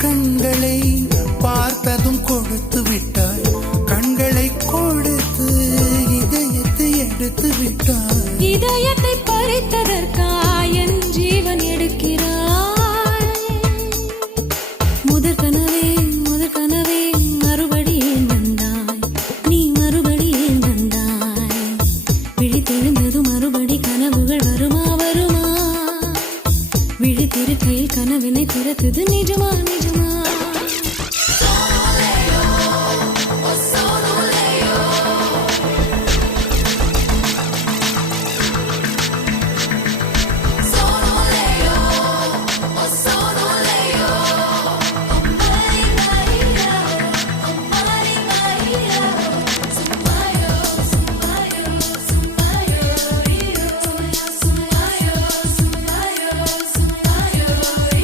கண்களை பார்த்ததும் கொடுத்து விட்டாய், கண்களை கொடுத்து இதயத்தை எடுத்து விட்டாய். இதயத்தை பறித்ததற்காய் என் ஜீவன் எடுக்கிறாய். முதற் கனவே மறுபடியும் வந்தாய், நீ மறுபடியும் வந்தாய். விழித்தெழுந்தது மறுபடி கனவுகள் வருமா வருமா, விழித்திருக்கையில் கனவினை திறத்தது நிஜமா நிஜமா.